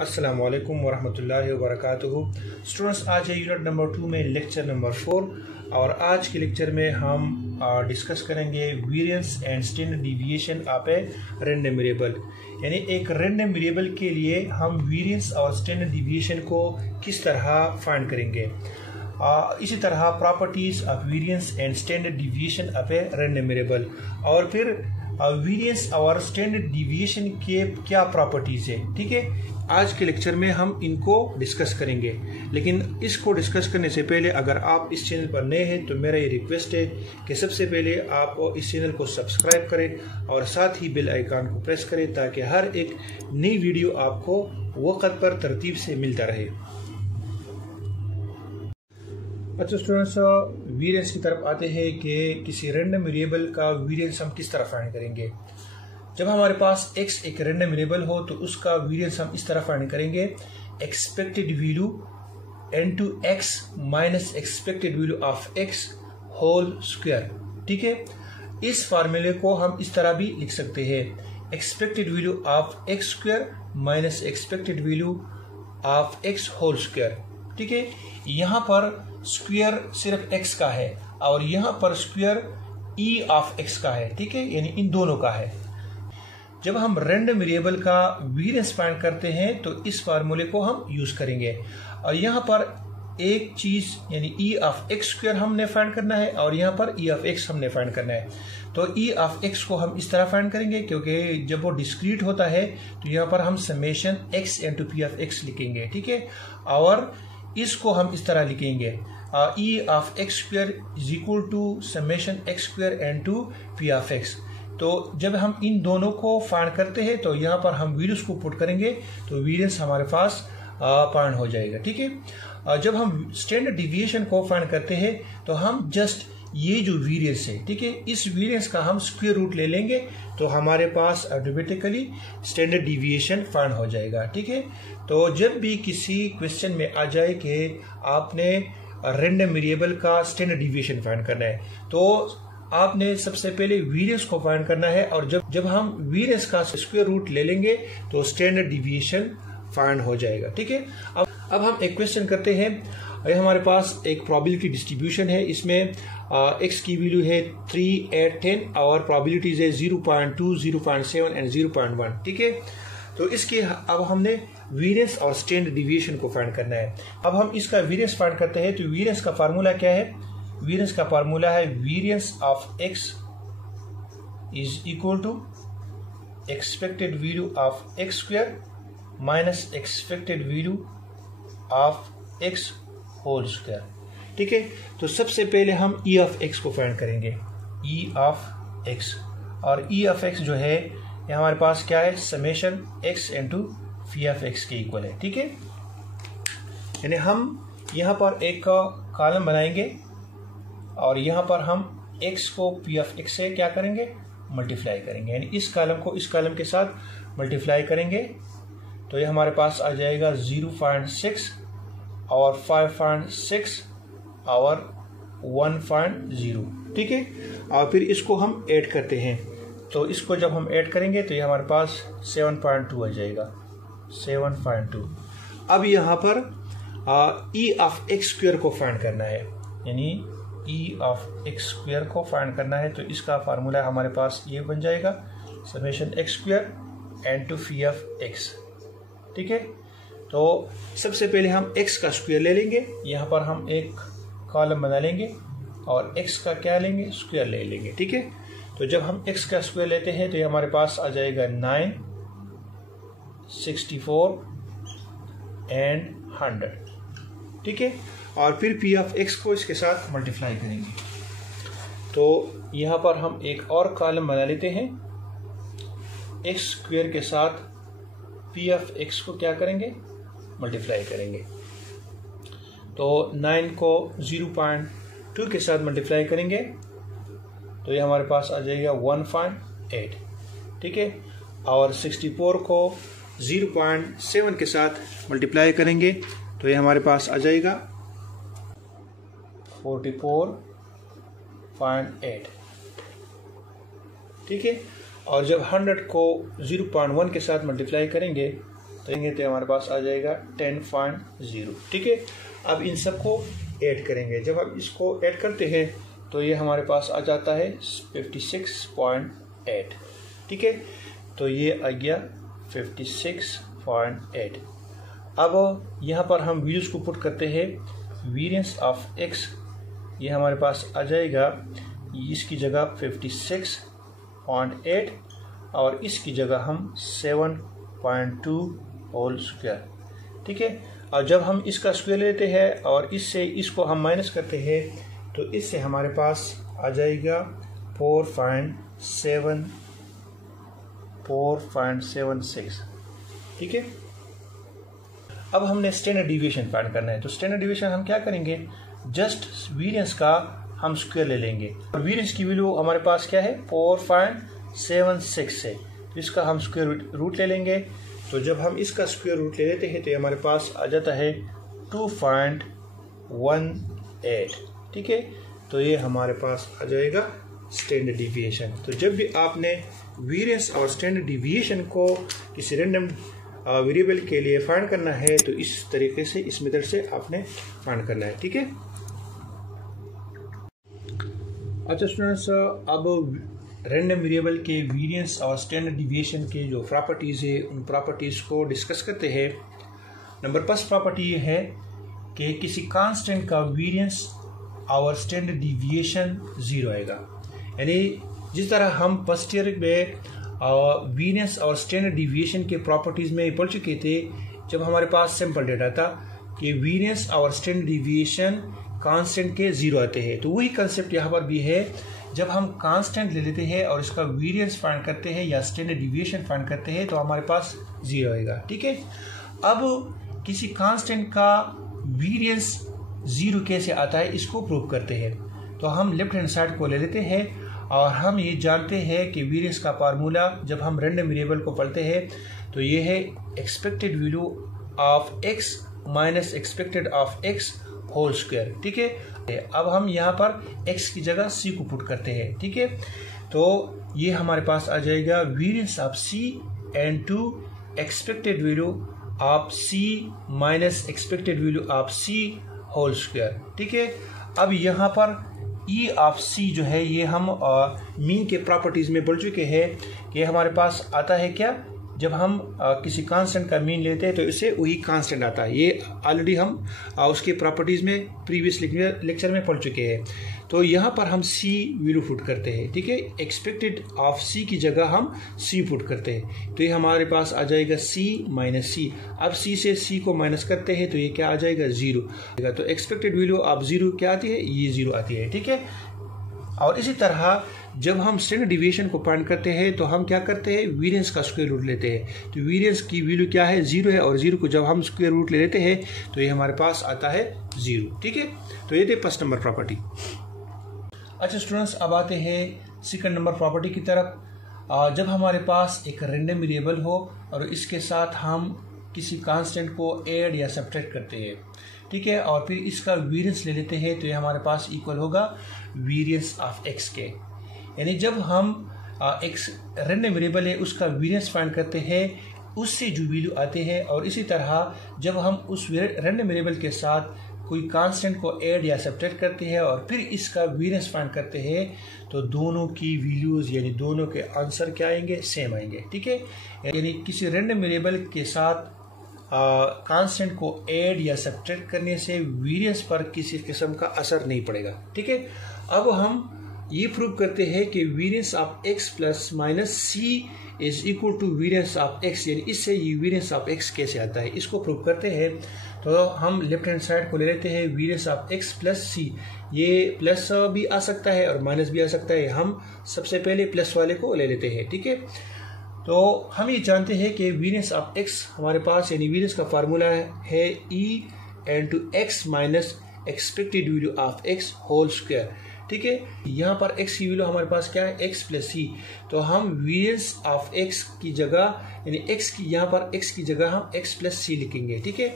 अस्सलामु अलैकुम वरहमतुल्लाहि वबरकातुहू। स्टूडेंट्स, आज है यूनिट नंबर 2 में लेक्चर नंबर 4 और आज के लेक्चर में हम डिस्कस करेंगे variance and standard deviation of a random variable. यानी एक रैंडम वेरिएबल के लिए हम वेरिएंस और स्टैंडर्ड डिविएशन को किस तरह फाइंड करेंगे। इसी तरह properties of variance and standard deviation of a random variable, और फिर वेरिएंस और स्टैंडर्ड डिविएशन के क्या प्रॉपर्टीज है। ठीक है, आज के लेक्चर में हम इनको डिस्कस करेंगे। लेकिन इसको डिस्कस करने से पहले अगर आप इस चैनल पर नए हैं तो मेरा ये रिक्वेस्ट है कि सबसे पहले आप इस चैनल को सब्सक्राइब करें और साथ ही बेल आइकन को प्रेस करें ताकि हर एक नई वीडियो आपको वक्त पर तरतीब से मिलता रहे। अच्छा स्टूडेंट्स, वेरिएंस की तरफ आते हैं कि किसी रैंडम वेरिएबल का वेरिएंस हम किस तरह फाइंड करेंगे। जब हमारे पास x एक रैंडम वेरिएबल हो तो उसका वेरिएंस हम इस तरह फाइंड करेंगे, expected value into x minus expected value of x whole square. ठीक है, इस फार्मूले को हम इस तरह भी लिख सकते हैं, expected value of x square minus expected value of x whole square. ठीक है, यहाँ पर स्क्वायर सिर्फ x का है और यहाँ पर स्क्वायर e ऑफ x का है। ठीक है, यानी इन दोनों का है। जब हम रैंडम वेरिएबल का वेरिएंस फाइंड करते हैं तो इस फार्मूले को हम यूज करेंगे और यहाँ पर एक चीज यानी e ऑफ x स्क्वायर हमने फाइंड करना है और यहाँ पर e ऑफ x हमने फाइंड करना है। तो e ऑफ x को हम इस तरह फाइंड करेंगे क्योंकि जब वो डिस्क्रीट होता है तो यहाँ पर हम summation x into p of x लिखेंगे। ठीक है, और इसको हम इस तरह लिखेंगे, e of x square is equal to summation x square into p of x। तो जब हम इन दोनों को फाइंड करते हैं तो यहाँ पर हम वैल्यूज को पुट करेंगे तो वेरिएंस हमारे पास फाइंड हो जाएगा। ठीक है, जब हम स्टैंडर्ड डिविएशन को फाइंड करते हैं तो हम जस्ट ये जो वेरिएंस है, ठीक है, इस वेरिएंस का हम स्क्वायर रूट ले लेंगे तो हमारे पास ऑटोमेटिकली स्टैंडर्ड डिविएशन फाइंड हो जाएगा। ठीक है, तो जब भी किसी क्वेश्चन में आ जाए कि आपने रैंडम वेरिएबल का स्टैंडर्ड डिविएशन फाइंड करना है तो आपने सबसे पहले वेरिएंस को फाइंड करना है और जब हम वेरिएंस का स्क्वायर रूट ले लेंगे तो स्टैंडर्ड डिविएशन फाइंड हो जाएगा। ठीक है, अब हम एक क्वेश्चन करते हैं। ये हमारे पास एक प्रोबेबिलिटी डिस्ट्रीब्यूशन है, इसमें x की वैल्यू है 3, 8, 10 और प्रोबेबिलिटीज है 0.2, 0.7 एंड 0.1। ठीक है, तो इसके अब हमने वेरिएंस और स्टैंडर्ड डिविएशन को फाइंड करना है। अब हम इसका वेरिएंस फाइंड करते हैं तो वेरिएंस का फार्मूला क्या है। वेरिएंस का फार्मूला है variance of x is equal to expected value of x square minus expected value of x whole square. ठीक है, तो सबसे पहले हम e ऑफ x को फाइंड करेंगे, e ऑफ x, और e ऑफ x जो है ये हमारे पास क्या है, summation x into phi of x के इक्वल है। ठीक है, यानी हम यहाँ पर एक कॉलम बनाएंगे और यहाँ पर हम x को p ऑफ x से क्या करेंगे, मल्टीप्लाई करेंगे, यानी इस कॉलम को इस कॉलम के साथ मल्टीप्लाई करेंगे तो ये हमारे पास आ जाएगा 0.6 और 5.6 और 1.0। ठीक है, और फिर इसको हम ऐड करते हैं तो इसको जब हम ऐड करेंगे तो ये हमारे पास 7.2 आ जाएगा, 7.2। अब यहाँ पर e ऑफ x स्क्वायर को फाइंड करना है, यानी e ऑफ x स्क्वायर को फाइंड करना है तो इसका फार्मूला हमारे पास ये बन जाएगा, summation x square into phi of x। ठीक है, तो सबसे पहले हम x का स्क्वायर ले लेंगे, यहाँ पर हम एक कॉलम बना लेंगे और x का क्या लेंगे, स्क्वायर ले लेंगे। ठीक है, तो जब हम x का स्क्वायर लेते हैं तो ये हमारे पास आ जाएगा 9, 64 एंड 100। ठीक है, और फिर p ऑफ x को इसके साथ मल्टीप्लाई करेंगे तो यहाँ पर हम एक और कॉलम बना लेते हैं, x स्क्वायर के साथ p ऑफ x को क्या करेंगे, मल्टीप्लाई करेंगे। तो 9 को 0.2 के साथ मल्टीप्लाई करेंगे तो ये हमारे पास आ जाएगा 1.8। ठीक है, और 64 को 0.7 के साथ मल्टीप्लाई करेंगे तो ये हमारे पास आ जाएगा 44.8। ठीक है, और जब 100 को 0.1 के साथ मल्टीप्लाई करेंगे तो हमारे पास आ जाएगा 10.0। ठीक है, अब इन सबको ऐड करेंगे। जब हम इसको ऐड करते हैं तो ये हमारे पास आ जाता है 56.8। ठीक है, तो ये आ गया 56.8। अब यहाँ पर हम वैल्यूज को पुट करते हैं। वेरिएंस ऑफ एक्स ये हमारे पास आ जाएगा, इसकी जगह 56.8 और इसकी जगह हम 7.2 होल स्क्वायर। ठीक है, और जब हम इसका स्क्वायर लेते हैं और इससे इसको हम माइनस करते हैं तो इससे हमारे पास आ जाएगा 4.76। ठीक है, अब हमने स्टैंडर्ड डिविएशन फाइंड करना है। तो स्टैंडर्ड डिविएशन हम क्या करेंगे, जस्ट वेरिएंस का हम स्क्वायर ले लेंगे। और वेरिएंस की वैल्यू हमारे पास क्या है, 4.76 है, तो इसका हम स्क्वायर रूट ले लेंगे। तो जब हम इसका स्क्वायर रूट ले लेते हैं तो हमारे पास आ जाता है 2.18। ठीक है, तो ये हमारे पास आ जाएगा स्टैंडर्ड डिविएशन। तो जब भी आपने वेरिएंस और स्टैंडर्ड डिविएशन को किसी रैंडम वेरिएबल के लिए फाइंड करना है तो इस तरीके से, इस मेथड से आपने फाइंड करना है। ठीक है, अच्छा स्टूडेंट्स, अब रैंडम वेरिएबल के वेरिएंस और स्टैंडर्ड डिविएशन के जो प्रॉपर्टीज़ है उन प्रॉपर्टीज़ को डिस्कस करते हैं। नंबर फर्स्ट प्रॉपर्टी ये है कि किसी कांस्टेंट का वेरिएंस और स्टैंडर्ड डिविएशन 0 आएगा। यानी जिस तरह हम फर्स्ट ईयर में वेरिएंस और स्टैंडर्ड डिविएशन के प्रॉपर्टीज़ में पढ़ चुके थे, जब हमारे पास सैंपल डेटा था कि वेरिएंस और स्टैंडर्ड डिविएशन कांस्टेंट के 0 आते हैं। तो वही कंसेप्ट यहाँ पर भी है। जब हम कांस्टेंट ले लेते हैं और इसका वेरिएंस फाइंड करते हैं या स्टैंडर्ड डिविएशन फाइंड करते हैं तो हमारे पास 0 आएगा। ठीक है, अब किसी कांस्टेंट का वेरिएंस 0 कैसे आता है इसको प्रूव करते हैं। तो हम लेफ्ट हैंड साइड को ले लेते हैं और हम ये जानते हैं कि वेरिएंस का फार्मूला जब हम रैंडम वेरिएबल को पढ़ते हैं तो ये है expected value of X minus expected of x whole square. ठीक है, अब हम यहाँ पर x की जगह c को पुट करते हैं। ठीक है, तो ये हमारे पास आ जाएगा variance of c and to expected value of c minus expected value of c whole square. ठीक है, अब यहाँ पर e ऑफ c जो है ये हम मीन के प्रॉपर्टीज में पढ़ चुके हैं कि हमारे पास आता है क्या, जब हम किसी कांस्टेंट का मीन लेते हैं तो इसे वही कांस्टेंट आता है। ये ऑलरेडी हम उसके प्रॉपर्टीज में प्रीवियस लेक्चर में पढ़ चुके हैं। तो यहाँ पर हम c वैल्यू पुट करते हैं। ठीक है, एक्सपेक्टेड ऑफ c की जगह हम c पुट करते हैं तो ये हमारे पास आ जाएगा c माइनस c। अब c से c को माइनस करते हैं तो ये क्या आ जाएगा, 0। तो एक्सपेक्टेड वैल्यू ऑफ 0 क्या आती है, ये 0 आती है। ठीक है, और इसी तरह जब हम स्टैंडर्ड डिविएशन को फाइंड करते हैं तो हम क्या करते हैं, वेरिएंस का स्क्वायर रूट लेते हैं। तो वेरिएंस की वैल्यू क्या है, 0 है, और 0 को जब हम स्क्वायर रूट ले लेते हैं तो ये हमारे पास आता है 0। ठीक है, तो ये थे फर्स्ट नंबर प्रॉपर्टी। अच्छा स्टूडेंट्स, अब आते हैं सेकंड नंबर प्रॉपर्टी की तरफ। जब हमारे पास एक रैंडम वेरिएबल हो और इसके साथ हम किसी कांस्टेंट को ऐड या सब्ट्रैक्ट करते हैं, ठीक है, और फिर इसका वेरिएंस ले लेते हैं तो ये हमारे पास इक्वल होगा वेरिएंस ऑफ एक्स के। यानी जब हम एक्स रैंडम वेरिएबल है उसका वेरिएंस फाइंड करते हैं उससे जो वैल्यू आते हैं, और इसी तरह जब हम उस रैंडम वेरिएबल के साथ कोई कांस्टेंट को ऐड या सब्ट्रैक्ट करते हैं और फिर इसका वेरिएंस फाइंड करते हैं तो दोनों की वैल्यूज यानी दोनों के आंसर क्या आएंगे, सेम आएंगे। ठीक है, यानी किसी रैंडम वेरिएबल के साथ कांस्टेंट को ऐड या सब्ट्रैक्ट करने से वेरिएंस पर किसी किस्म का असर नहीं पड़ेगा। ठीक है, अब हम ये प्रूव करते हैं कि variance of x plus minus C is equal to variance of x, यानी इससे ये वेरिएंस ऑफ x कैसे आता है इसको प्रूव करते हैं। तो हम लेफ्ट हैंड साइड को ले लेते हैं वेरिएंस ऑफ x प्लस सी। ये प्लस भी आ सकता है और माइनस भी आ सकता है, हम सबसे पहले प्लस वाले को ले लेते हैं। ठीक है, तो हम ये जानते हैं कि वेरिएंस ऑफ x हमारे पास यानी वेरिएंस का फार्मूला है e and to x minus expected value of x whole square. ठीक है, यहाँ पर x की वैल्यू हमारे पास क्या है, x प्लस सी। तो हम वेरिएंस ऑफ x की जगह यानी x की यहाँ पर x की जगह हम x प्लस सी लिखेंगे। ठीक है,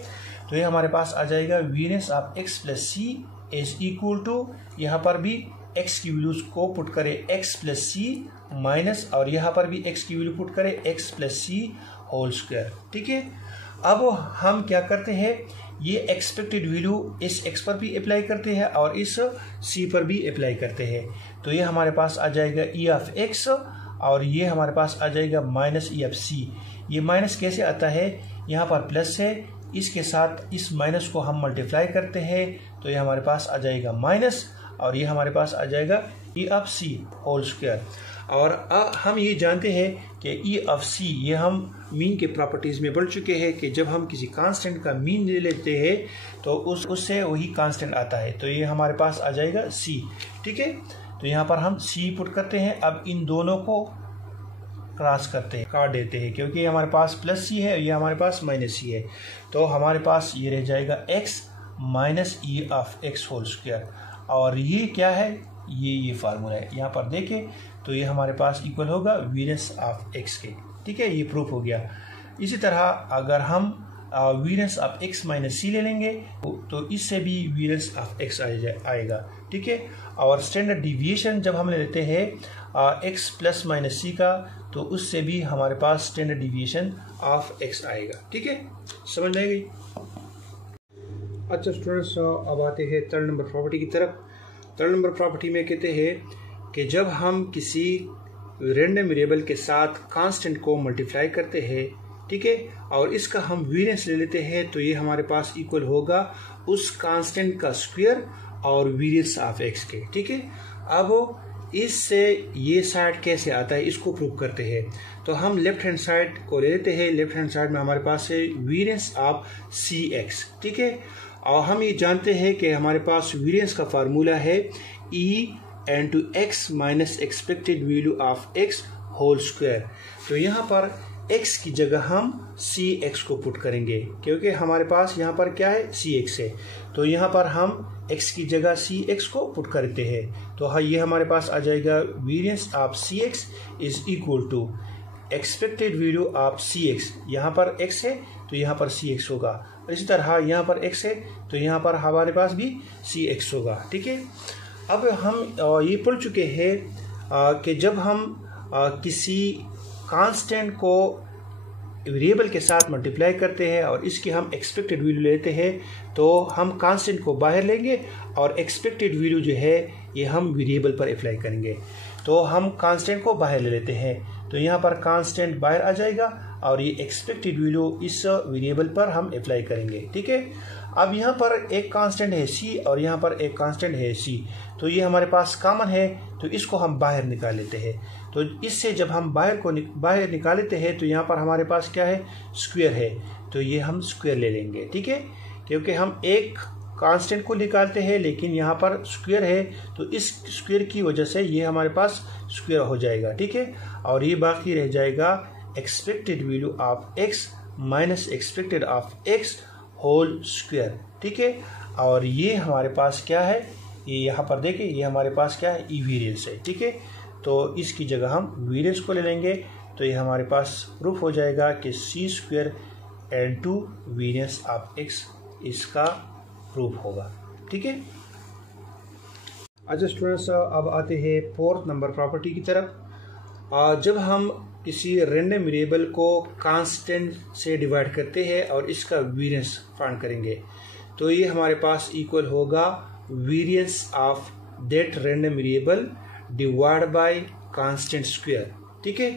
तो ये हमारे पास आ जाएगा variance of x plus C is equal to, यहाँ पर भी x की वैल्यूज को पुट करें x प्लस सी माइनस, और यहाँ पर भी x की वैल्यू पुट करें x प्लस सी होल स्क्वायर। ठीक है, अब हम क्या करते हैं, ये एक्सपेक्टेड वैल्यू इस x पर भी अप्लाई करते हैं और इस c पर भी अप्लाई करते हैं। तो ये हमारे पास आ जाएगा e ऑफ x और ये हमारे पास आ जाएगा माइनस e ऑफ c। ये माइनस कैसे आता है, यहाँ पर प्लस है, इसके साथ इस माइनस को हम मल्टीप्लाई करते हैं तो ये हमारे पास आ जाएगा माइनस और ये हमारे पास आ जाएगा e of c whole square. और हम ये जानते हैं कि e ऑफ c ये हम मीन के प्रॉपर्टीज़ में बढ़ चुके हैं कि जब हम किसी कांस्टेंट का मीन ले लेते हैं तो उससे वही कांस्टेंट आता है। तो ये हमारे पास आ जाएगा c, ठीक है। तो यहाँ पर हम c पुट करते हैं। अब इन दोनों को क्रॉस करते हैं, काट देते हैं, क्योंकि ये हमारे पास प्लस c है, ये हमारे पास माइनस c है। तो हमारे पास ये रह जाएगा x minus e of x whole square. और ये क्या है, ये फार्मूला है, यहाँ पर देखें तो ये हमारे पास इक्वल होगा वेरिएंस ऑफ x के, ठीक है। ये प्रूफ हो गया। इसी तरह अगर हम variance of x minus c ले लेंगे तो इससे भी वेरिएंस ऑफ x आएगा, ठीक है। और स्टैंडर्ड डिविएशन जब हम लेते हैं x प्लस माइनस c का तो उससे भी हमारे पास स्टैंडर्ड डिविएशन ऑफ x आएगा, ठीक है। समझ में आ गई। अच्छा स्टूडेंट्स, अब आते हैं थर्ड नंबर प्रॉपर्टी की तरफ। थर्ड नंबर प्रॉपर्टी में कहते हैं कि जब हम किसी रैंडम वेरिएबल के साथ कांस्टेंट को मल्टीप्लाई करते हैं, ठीक है, और इसका हम वेरिएंस ले लेते हैं तो ये हमारे पास इक्वल होगा उस कांस्टेंट का स्क्वायर और वेरिएंस ऑफ x के, ठीक है। अब इससे ये साइड कैसे आता है इसको प्रूव करते हैं। तो हम लेफ्ट हैंड साइड को ले लेते हैं। लेफ्ट हैंड साइड में हमारे पास है वेरिएंस ऑफ cx, ठीक है। और हम ये जानते हैं कि हमारे पास वेरिएंस का फार्मूला है e into x minus expected value of x whole square. तो यहाँ पर x की जगह हम cx को पुट करेंगे, क्योंकि हमारे पास यहाँ पर क्या है, cx है। तो यहाँ पर हम x की जगह cx को पुट करते हैं तो हाँ, ये हमारे पास आ जाएगा variance of cx is equal to expected value of cx। यहाँ पर x है तो यहाँ पर cx होगा। इसी तरह यहाँ पर x है तो यहाँ पर हमारे पास भी cx होगा, ठीक है। अब हम ये पढ़ चुके हैं कि जब हम किसी कांस्टेंट को वेरिएबल के साथ मल्टीप्लाई करते हैं और इसकी हम एक्सपेक्टेड वैल्यू लेते हैं तो हम कांस्टेंट को बाहर लेंगे और एक्सपेक्टेड वैल्यू जो है ये हम वेरिएबल पर अप्लाई करेंगे। तो हम कांस्टेंट को बाहर ले लेते हैं तो यहाँ पर कांस्टेंट बाहर आ जाएगा और ये एक्सपेक्टेड वैल्यू इस वेरिएबल पर हम अप्लाई करेंगे, ठीक है। अब यहाँ पर एक कांस्टेंट है c और यहाँ पर एक कांस्टेंट है c, तो ये हमारे पास कॉमन है तो इसको हम बाहर निकाल लेते हैं। तो इससे जब हम बाहर निकाल लेते हैं तो यहाँ पर हमारे पास क्या है, स्क्वायर है, तो ये हम स्क्वायर ले लेंगे, ठीक है। क्योंकि हम एक कांस्टेंट को निकालते हैं लेकिन यहाँ पर स्क्वायर है तो इस स्क्वायर की वजह से ये हमारे पास स्क्वायर हो जाएगा, ठीक है। और ये बाकी रह जाएगा expected value of x minus expected of x whole square, ठीक है। और ये हमारे पास क्या है, ये यहाँ पर देखिए ये हमारे पास क्या है, ई वेरिएंस है, ठीक है। तो इसकी जगह हम वेरिएंस को ले लेंगे तो ये हमारे पास प्रूफ हो जाएगा कि c square and to variance of x इसका प्रूफ होगा, ठीक है। अच्छा स्टूडेंट्स, अब आते हैं फोर्थ नंबर प्रॉपर्टी की तरफ। जब हम किसी रैंडम वेरिएबल को कांस्टेंट से डिवाइड करते हैं और इसका वेरिएंस फाइंड करेंगे तो ये हमारे पास इक्वल होगा variance of that random variable divide by constant square, ठीक है।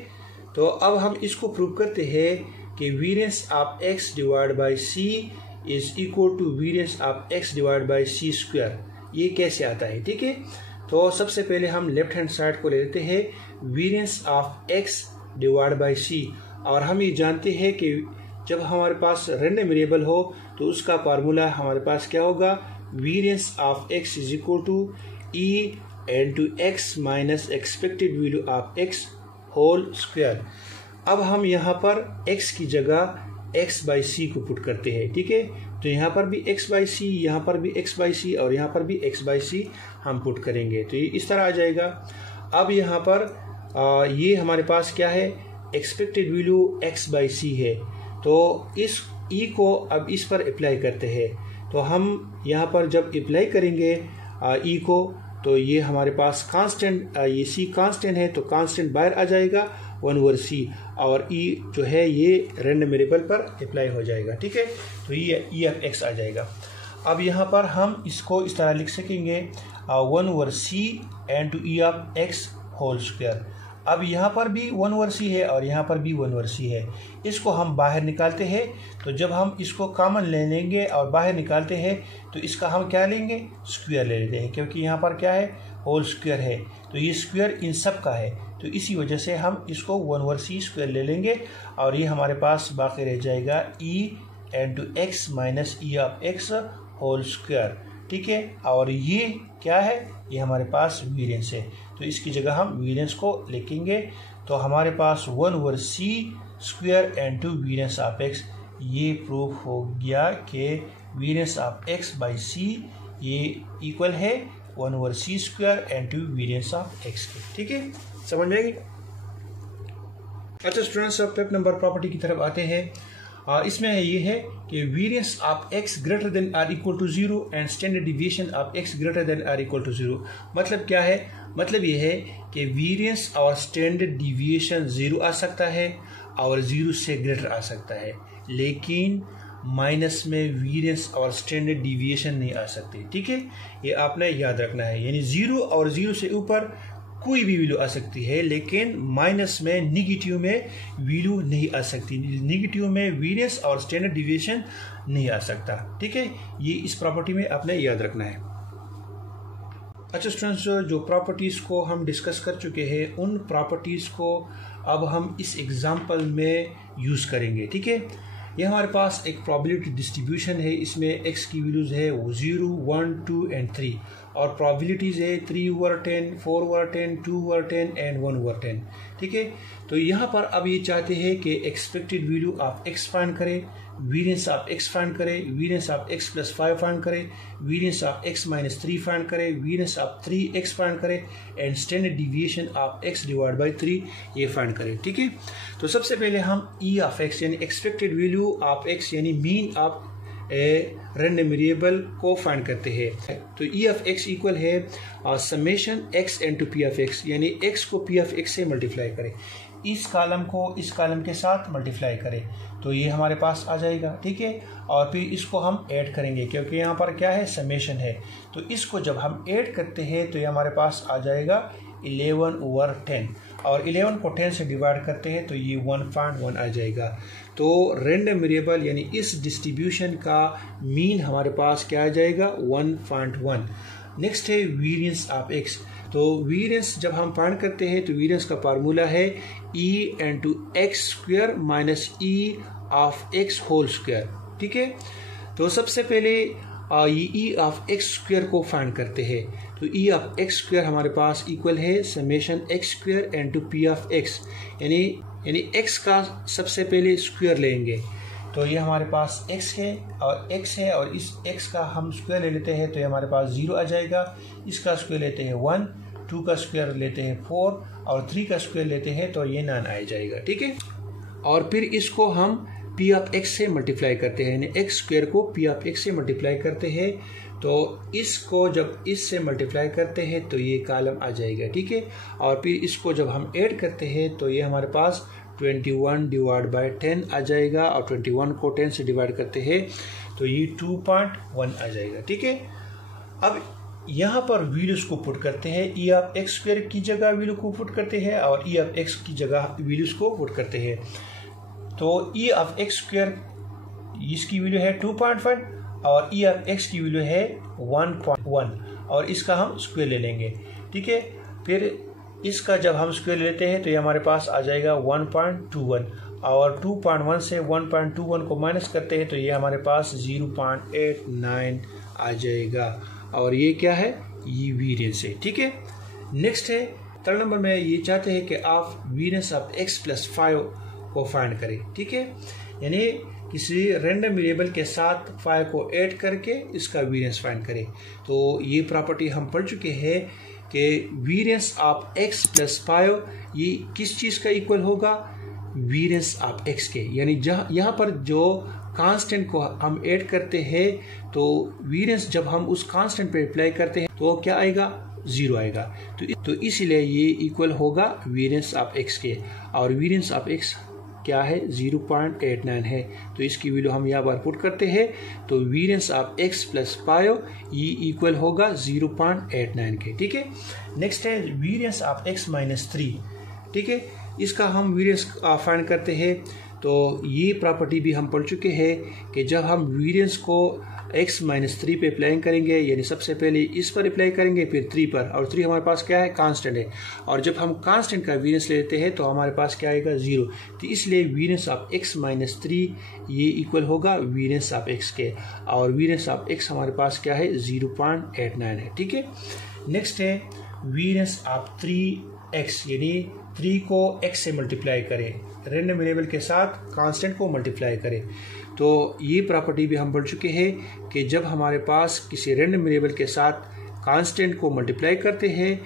तो अब हम इसको प्रूव करते हैं कि variance of x divide by c is equal to variance of x divide by c square. ये कैसे आता है, ठीक है। तो सबसे पहले हम लेफ्ट हैंड साइड को ले लेते हैं variance of x divide by c, और हम ये जानते हैं कि जब हमारे पास रैंडम वेरिएबल हो तो उसका फार्मूला हमारे पास क्या होगा, variance of x is equal to e into x minus expected value of x whole square. अब हम यहाँ पर x की जगह x बाई c को पुट करते हैं, ठीक है। तो यहाँ पर भी x बाई c, यहाँ पर भी x बाई c और यहाँ पर भी x बाई c हम पुट करेंगे तो ये इस तरह आ जाएगा। अब यहाँ पर ये हमारे पास क्या है, expected value x by c है, तो इस e को अब इस पर अप्लाई करते हैं। तो हम यहाँ पर जब अप्लाई करेंगे e को तो ये हमारे पास कांस्टेंट, ये c कांस्टेंट है तो कांस्टेंट बाहर आ जाएगा 1/c, और ई जो है ये रैंडम वेरिएबल पर अप्लाई हो जाएगा, ठीक है। तो ये ई ऑफ एक्स आ जाएगा। अब यहाँ पर हम इसको इस तरह लिख सकेंगे 1/c into e of x whole square. अब यहाँ पर भी 1/c है और यहाँ पर भी 1/c है। इसको हम बाहर निकालते हैं, तो जब हम इसको कॉमन ले लेंगे और बाहर निकालते हैं तो इसका हम क्या लेंगे, स्क्वायर ले लेते हैं, क्योंकि यहाँ पर क्या है, होल स्क्वायर है, तो ये स्क्वायर इन सब का है, तो इसी वजह से हम इसको 1/c स्क्वायर ले लेंगे और ये हमारे पास बाकी रह जाएगा e into x माइनस e of x whole square, ठीक है। और ये क्या है, ये हमारे पास वेरिएंस है, तो इसकी जगह हम वेरिएंस को लिखेंगे, तो हमारे पास 1/c square into variance of x, ये प्रूफ हो गया कि variance of x by c ये इक्वल है 1/c square into variance of x के, ठीक है, समझ में आएगी। अच्छा स्टूडेंट्स, अब पेप नंबर प्रॉपर्टी की तरफ आते हैं। इसमें ये है कि variance of x greater than or equal to 0 and standard deviation of x greater than or equal to 0। मतलब क्या है, मतलब ये है कि वेरिएंस और स्टैंडर्ड डिविएशन 0 आ सकता है और 0 से ग्रेटर आ सकता है, लेकिन माइनस में वेरिएंस और स्टैंडर्ड डिविएशन नहीं आ सकते, ठीक है, ये आपने याद रखना है। यानी 0 और 0 से ऊपर कोई भी वैल्यू आ सकती है, लेकिन माइनस में निगेटिव में वैल्यू नहीं आ सकती, निगेटिव में वेरिएंस और स्टैंडर्ड डिविएशन नहीं आ सकता, ठीक है, ये इस प्रॉपर्टी में आपने याद रखना है। अच्छा स्टूडेंट्स, जो प्रॉपर्टीज़ को हम डिस्कस कर चुके हैं उन प्रॉपर्टीज़ को अब हम इस एग्जाम्पल में यूज़ करेंगे, ठीक है। ये हमारे पास एक प्रोबेबिलिटी डिस्ट्रीब्यूशन है, इसमें x की वैल्यूज़ है 0, 1, 2 एंड 3, और प्रोबेबिलिटीज़ है 3/10, 4/10, 2/10 एंड 1/10, ठीक है। तो यहाँ पर अब ये चाहते हैं कि expected value of x find करें, वेरिएंस ऑफ x फाइंड करें, वेरिएंस ऑफ x + 5 फाइंड करें, वेरिएंस ऑफ x - 3 फाइंड करें, वेरिएंस ऑफ 3x फाइंड करें and standard deviation of x / 3 ये फाइंड करें, ठीक है। तो सबसे पहले हम e ऑफ x यानी एक्सपेक्टेड वैल्यू ऑफ x यानी मीन ऑफ रैंडम वेरिएबल को फाइंड करते हैं। तो e ऑफ x इक्वल है summation x into p of x, यानी x को p ऑफ x से मल्टीप्लाई करें, इस कॉलम को इस कॉलम के साथ मल्टीप्लाई करें, तो ये हमारे पास आ जाएगा, ठीक है। और फिर इसको हम ऐड करेंगे, क्योंकि यहाँ पर क्या है, समेशन है, तो इसको जब हम ऐड करते हैं तो ये हमारे पास आ जाएगा 11/10, और 11 को 10 से डिवाइड करते हैं तो ये 1.1 आ जाएगा। तो रैंडम वेरिएबल यानी इस डिस्ट्रीब्यूशन का मीन हमारे पास क्या आ जाएगा, 1.1। नेक्स्ट है वेरिएंस ऑफ x। तो वेरिएंस जब हम फाइंड करते हैं तो वेरिएंस का फार्मूला है e into x square minus e of x whole square, ठीक है। तो सबसे पहले ये e ऑफ x स्क्वायर को फाइंड करते हैं, तो e ऑफ x स्क्वायर हमारे पास इक्वल है summation x square into p of x, यानी x का सबसे पहले स्क्वायर लेंगे, तो ये हमारे पास x है और x है, और इस x का हम स्क्वायर ले लेते हैं तो ये हमारे पास 0 आ जाएगा, इसका स्क्वायर लेते हैं 1, 2 का स्क्वायर लेते हैं 4 और 3 का स्क्वायर लेते हैं तो ये 9 आ जाएगा, ठीक है। और फिर इसको हम p ऑफ x से मल्टीप्लाई करते हैं, यानी x स्क्वायर को p ऑफ x से मल्टीप्लाई करते हैं, तो इसको जब इससे मल्टीप्लाई करते हैं तो ये कॉलम आ जाएगा, ठीक है। और फिर इसको जब हम ऐड करते हैं तो ये हमारे पास 21/10 आ जाएगा, और 21 को 10 से डिवाइड करते हैं तो ये 2.1 आ जाएगा, ठीक है। अब यहाँ पर वैल्यूज को पुट करते हैं, e ऑफ x स्क्वायर की जगह वैल्यू को पुट करते हैं और e ऑफ x की जगह वैल्यूज को पुट करते हैं। तो e ऑफ x स्क्वायर इसकी वैल्यू है 2.1 और e ऑफ x की वैल्यू है 1.1, और इसका हम स्क्वायर ले लेंगे, ठीक है। फिर इसका जब हम स्क्वायर लेते हैं तो ये हमारे पास आ जाएगा 1.21, और 2.1 से 1.21 को माइनस करते हैं तो ये हमारे पास 0.89 आ जाएगा, और ये क्या है, ये वेरिएंस है, ठीक है। नेक्स्ट है थर्ड नंबर में, ये चाहते हैं कि आप वेरिएंस ऑफ x + 5 को फाइंड करें, ठीक है, यानी किसी रैंडम वेरिएबल के साथ 5 को ऐड करके इसका वेरिएंस फाइंड करें। तो ये प्रॉपर्टी हम पढ़ चुके हैं कि वेरिएंस ऑफ x + 5 ये किस चीज़ का इक्वल होगा, वेरिएंस ऑफ x के, यानी जहाँ यहाँ पर जो कांस्टेंट को हम ऐड करते हैं तो वेरिएंस जब हम उस कांस्टेंट पे अप्लाई करते हैं तो क्या आएगा, 0 आएगा। तो इसलिए ये इक्वल होगा वेरिएंस ऑफ x के, और वेरिएंस ऑफ x क्या है, 0.89 है। तो इसकी वैल्यू हम यहाँ पर पुट करते हैं तो वेरिएंस ऑफ x प्लस पायो ये इक्वल होगा 0.89 के। ठीक है, नेक्स्ट है वेरिएंस ऑफ x माइनस 3। ठीक है, इसका हम वेरिएंस फाइंड करते हैं। तो ये प्रॉपर्टी भी हम पढ़ चुके हैं कि जब हम वेरिएंस को x माइनस 3 पे अप्लाई करेंगे, यानी सबसे पहले इस पर अप्लाई करेंगे फिर 3 पर, और 3 हमारे पास क्या है, कांस्टेंट है, और जब हम कांस्टेंट का वेरिएंस लेते हैं तो हमारे पास क्या आएगा, 0। तो इसलिए वेरिएंस ऑफ x माइनस 3 ये इक्वल होगा वेरिएंस ऑफ x के, और वेरिएंस ऑफ x हमारे पास क्या है, 0.89 है। ठीक है, नेक्स्ट है वेरिएंस ऑफ 3x, यानी 3 को x से मल्टीप्लाई करें, रैंडम वेरिएबल के साथ कांस्टेंट को मल्टीप्लाई करें। तो ये प्रॉपर्टी भी हम पढ़ चुके हैं कि जब हमारे पास किसी रैंडम वेरिएबल के साथ कांस्टेंट को मल्टीप्लाई करते हैं,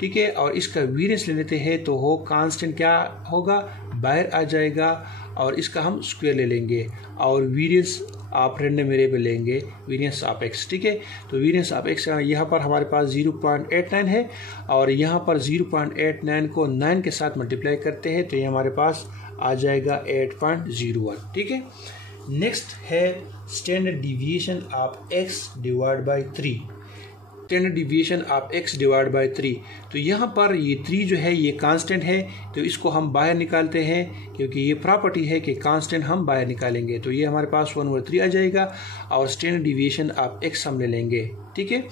ठीक है, और इसका वेरिएंस ले लेते हैं तो हो कांस्टेंट क्या होगा, बाहर आ जाएगा, और इसका हम स्क्वायर ले लेंगे और वेरिएंस आप रैंडम वेरिएबल लेंगे, वेरिएंस ऑफ x। ठीक है, तो वेरिएंस ऑफ x यहाँ पर हमारे पास 0.89 है, और यहाँ पर 0.89 को 9 के साथ मल्टीप्लाई करते हैं तो ये हमारे पास आ जाएगा 8.01। ठीक है, नेक्स्ट है standard deviation of x divide by 3। Standard deviation of x divide by 3, तो यहाँ पर ये 3 जो है ये कांस्टेंट है, तो इसको हम बाहर निकालते हैं क्योंकि ये प्रॉपर्टी है कि कांस्टेंट हम बाहर निकालेंगे, तो ये हमारे पास 1/3 आ जाएगा, और स्टैंडर्ड डिविएशन ऑफ x हम ले लेंगे। ठीक है,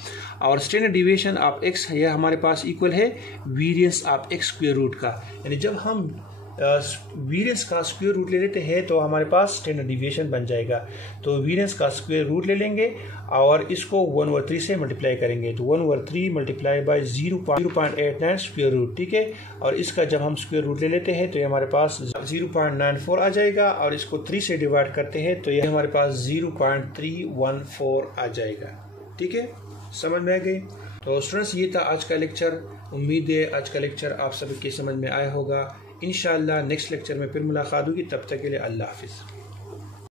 और स्टैंडर्ड डिविएशन ऑफ x यह हमारे पास इक्वल है variance of x square root का, यानी जब हम वेरिएंस का स्क्वायर रूट ले लेते हैं तो हमारे पास स्टैंडर्ड डिविएशन बन जाएगा। तो वेरिएंस का स्क्वायर रूट ले लेंगे और इसको 1/3 से मल्टीप्लाई करेंगे, तो 1/3 मल्टीप्लाई बाई 0.89 स्क्वायर रूट। ठीक है, और इसका जब हम स्क्वायर रूट ले लेते हैं तो ये हमारे पास 0.94 आ जाएगा, और इसको 3 से डिवाइड करते हैं तो ये हमारे पास 0.314 आ जाएगा। ठीक है, समझ में आ गई। तो स्टूडेंट्स ये था आज का लेक्चर। उम्मीद है आज का लेक्चर आप सभी के समझ में आया होगा। इंशाअल्लाह नेक्स्ट लेक्चर में फिर मुलाकात होगी, तब तक के लिए अल्लाह हाफिज़।